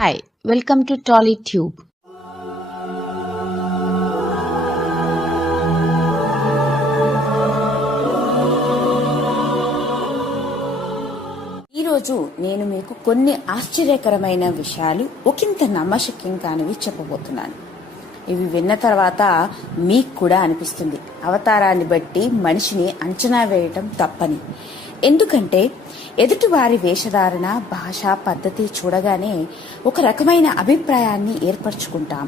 Hi, welcome to TollyTube. ఈరోజు నేను మీకు కొన్ని ఆశ్చర్యకరమైన విషయాలు ఒకంత నమ్మశక్యం కానివి చెప్పబోతున్నాను. ఇవి విన్న తర్వాత మీకు కూడా అనిపిస్తుంది అవతారాన్ని బట్టి మనిషిని అంచనా వేయటం తప్పని. ఎందుకంటే ఎదుటివారి వేషధారణ, భాష, పద్ధతి చూడగానే ఒక రకమైన అభిప్రాయాన్ని ఏర్పరచుకుంటాం.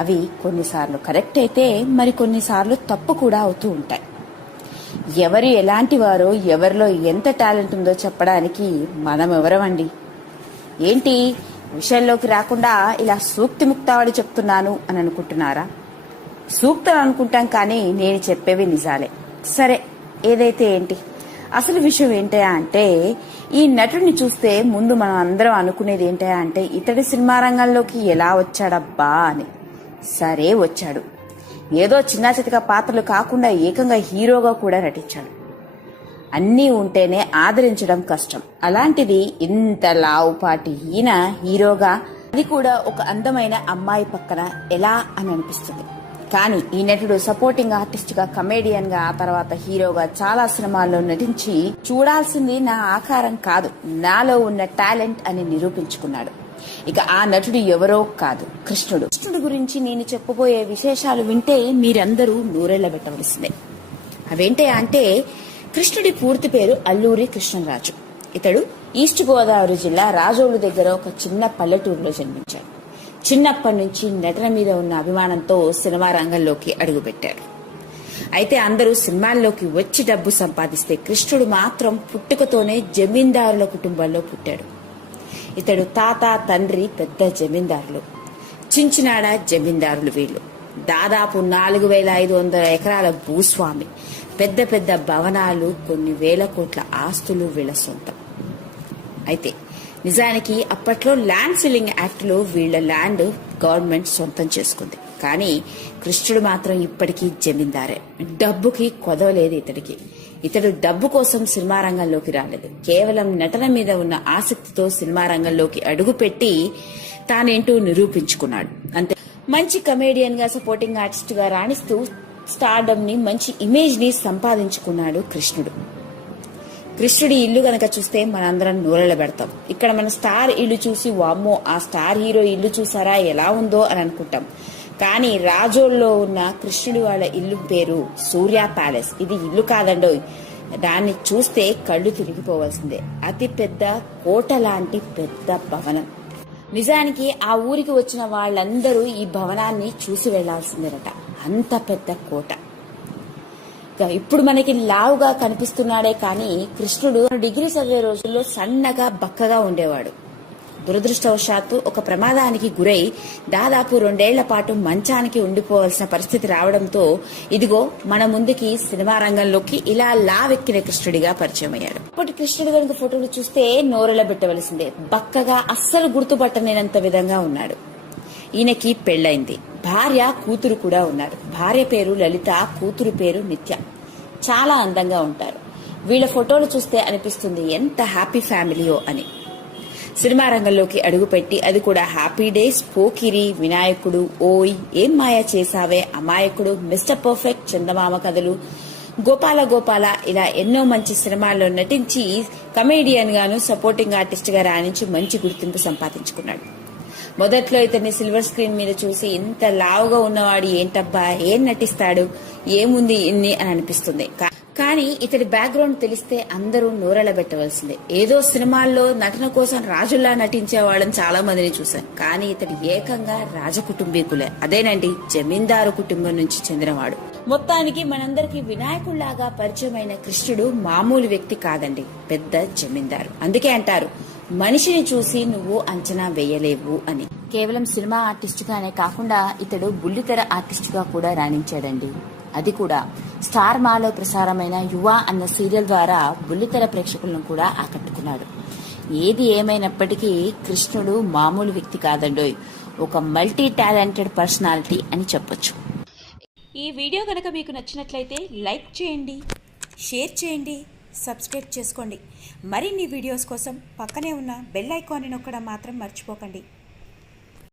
అవి కొన్నిసార్లు కరెక్ట్ అయితే మరికొన్నిసార్లు తప్పు కూడా అవుతూ ఉంటాయి. ఎవరు ఎలాంటి వారో, ఎవరిలో ఎంత టాలెంట్ ఉందో చెప్పడానికి మనం ఎవరమండి? ఏంటి విషయంలోకి రాకుండా ఇలా సూక్తి ముక్తావళి చెప్తున్నాను అని అనుకుంటున్నారా? సూక్తులు అనుకుంటాం, కానీ నేను చెప్పేవి నిజాలే. సరే, ఏదైతే ఏంటి, అసలు విషయం ఏంటా అంటే, ఈ నటుడిని చూస్తే ముందు మనం అందరం అనుకునేది ఏంటా అంటే, ఇతడి సినిమా రంగంలోకి ఎలా వచ్చాడబ్బా అని. సరే, వచ్చాడు. ఏదో చిన్న చితక పాత్రలు కాకుండా ఏకంగా హీరోగా కూడా నటించాడు. అన్నీ ఉంటేనే ఆదరించడం కష్టం. అలాంటిది ఇంత లావుపాటి ఈయన హీరోగా, అది కూడా ఒక అందమైన అమ్మాయి పక్కన ఎలా అని అనిపిస్తుంది. కానీ ఈ నటుడు సపోర్టింగ్ ఆర్టిస్ట్ గా, కమేడియన్ గా, ఆ తర్వాత హీరోగా చాలా సినిమాల్లో నటించి చూడాల్సింది నా ఆకారం కాదు, నాలో ఉన్న టాలెంట్ అని నిరూపించుకున్నాడు. ఇక ఆ నటుడు ఎవరో కాదు, కృష్ణుడు. కృష్ణుడు గురించి నేను చెప్పబోయే విశేషాలు వింటే మీరందరూ నూరెళ్లబెట్టవలసిందే. అవేంటే అంటే, కృష్ణుడి పూర్తి పేరు అల్లూరి కృష్ణరాజు. ఇతడు ఈస్ట్ గోదావరి జిల్లా రాజోలు దగ్గర ఒక చిన్న పల్లెటూరులో జన్మించాడు. చిన్నప్పటి నుంచి నటన మీద ఉన్న అభిమానంతో సినిమా రంగంలోకి అడుగుపెట్టాడు. అయితే అందరూ సినిమాల్లోకి వచ్చి డబ్బు సంపాదిస్తే, కృష్ణుడు మాత్రం పుట్టుకతోనే జమీందారుల కుటుంబంలో పుట్టాడు. ఇతడు తాత, తండ్రి పెద్ద జమీందారులు, చించినాడ జమీందారులు. వీళ్ళు దాదాపు 4500 ఎకరాల భూస్వామి, పెద్ద పెద్ద భవనాలు, కొన్ని వేల కోట్ల ఆస్తులు వీళ్ళ సొంతం. అయితే నిజానికి అప్పట్లో ల్యాండ్ సీలింగ్ యాక్ట్ లో వీళ్ల ల్యాండ్ గవర్నమెంట్ సొంతం చేసుకుంది. కానీ కృష్ణుడు మాత్రం ఇప్పటికీ జమీందారే. డబ్బుకి కొదవలేదు ఇతడికి. ఇతడు డబ్బు కోసం సినిమా రంగంలోకి రాలేదు. కేవలం నటన మీద ఉన్న ఆసక్తితో సినిమా రంగంలోకి అడుగుపెట్టి తానేంటూ నిరూపించుకున్నాడు. అంతే. మంచి కమేడియన్ గా, సపోర్టింగ్ ఆర్టిస్ట్ గా రాణిస్తూ స్టార్డమ్ ని, మంచి ఇమేజ్ ని సంపాదించుకున్నాడు కృష్ణుడు. కృష్ణుడి ఇల్లు గనక చూస్తే మనందరం నూరెళ్ళ పెడతాం. ఇక్కడ మన స్టార్ ఇల్లు చూసి వామ్మో, ఆ స్టార్ హీరో ఇల్లు చూసారా ఎలా ఉందో అని అనుకుంటాం. కానీ రాజోల్లో ఉన్న కృష్ణుడి వాళ్ళ ఇల్లు పేరు సూర్య ప్యాలెస్. ఇది ఇల్లు కాదండో, దాన్ని చూస్తే కళ్ళు తిరిగిపోవాల్సిందే. అతి పెద్ద కోట లాంటి పెద్ద భవనం. నిజానికి ఆ ఊరికి వచ్చిన వాళ్ళందరూ ఈ భవనాన్ని చూసి వెళ్లాల్సిందేనట, అంత పెద్ద కోట. ఇప్పుడు మనకి లావుగా కనిపిస్తున్నాడే కానీ కృష్ణుడు డిగ్రీ చదివే రోజుల్లో సన్నగా, బక్కగా ఉండేవాడు. దురదృష్టవశాత్తు ఒక ప్రమాదానికి గురై దాదాపు 2 ఏళ్ల పాటు మంచానికి ఉండిపోవాల్సిన పరిస్థితి రావడంతో ఇదిగో మన ముందుకి సినిమా రంగంలోకి ఇలా లావెక్కిన కృష్ణుడిగా పరిచయం అయ్యాడు. అప్పటి కృష్ణుడి గనుక ఫోటోలు చూస్తే నోరెళ్లబెట్టవలసిందే. బక్కగా, అస్సలు గుర్తుపట్టలేనంత విధంగా ఉన్నాడు. ఈయనకి పెళ్లైంది. భార్య, కూతురు కూడా ఉన్నారు. భార్య పేరు లలిత, కూతురు పేరు నిత్య. చాలా అందంగా ఉంటారు. వీళ్ళ ఫోటోలు చూస్తే అనిపిస్తుంది ఎంత హ్యాపీ ఫ్యామిలీయో అని. సినిమా రంగంలోకి అడుగుపెట్టి, అది కూడా హ్యాపీ డేస్, పోకిరి, వినాయకుడు, ఓయ్, ఏం మాయా చేసావే, అమాయకుడు, మిస్టర్ పర్ఫెక్ట్, చందమామ కథలు, గోపాల గోపాల, ఇలా ఎన్నో మంచి సినిమాల్లో నటించి కమేడియన్ గాను, సపోర్టింగ్ ఆర్టిస్ట్ గా రాణించి మంచి గుర్తింపు సంపాదించుకున్నాడు. మొదట్లో ఇతన్ని సిల్వర్ స్క్రీన్ మీద చూసి ఇంత లావుగా ఉన్నవాడు ఏంటబ్బా, ఏం నటిస్తాడు, ఏముంది ఇన్ని అని అనిపిస్తుంది. కానీ ఇతడి బ్యాక్గ్రౌండ్ తెలిస్తే అందరూ నోరెళ్లబెట్టవలసిందే. ఏదో సినిమాల్లో నటన కోసం రాజుల్లా నటించే వాళ్ళని చాలా మందిని చూశాను. కానీ ఇతడి ఏకంగా రాజకుటుంబీకులే. అదేనండి, జమీందారు కుటుంబం నుంచి చెందినవాడు. మొత్తానికి మనందరికి వినాయకుళ్లాగా పరిచయమైన కృష్ణుడు మామూలు వ్యక్తి కాదండి, పెద్ద జమీందారు. అందుకే అంటారు, మనిషిని చూసి నువ్వు అంచనా వేయలేవు అని. కేవలం సినిమా ఆర్టిస్ట్ గానే కాకుండా ఇతడు బుల్లితెర ఆర్టిస్ట్ గా కూడా రాణించాడండి. అది కూడా స్టార్ మాలో ప్రసారమైన యువ అన్న సీరియల్ ద్వారా బుల్లితెర ప్రేక్షకులను కూడా ఆకట్టుకున్నాడు. ఏది ఏమైనప్పటికీ కృష్ణుడు మామూలు వ్యక్తి కాదండోయ్, ఒక మల్టీ టాలెంటెడ్ పర్సనాలిటీ అని చెప్పొచ్చు. ఈ వీడియో కనుక మీకు నచ్చినట్లయితే లైక్ చేయండి, షేర్ చేయండి, సబ్స్క్రైబ్ చేసుకోండి. మరిన్ని వీడియోస్ కోసం పక్కనే ఉన్న బెల్ ఐకాన్ని నొక్కడం మాత్రం మర్చిపోకండి.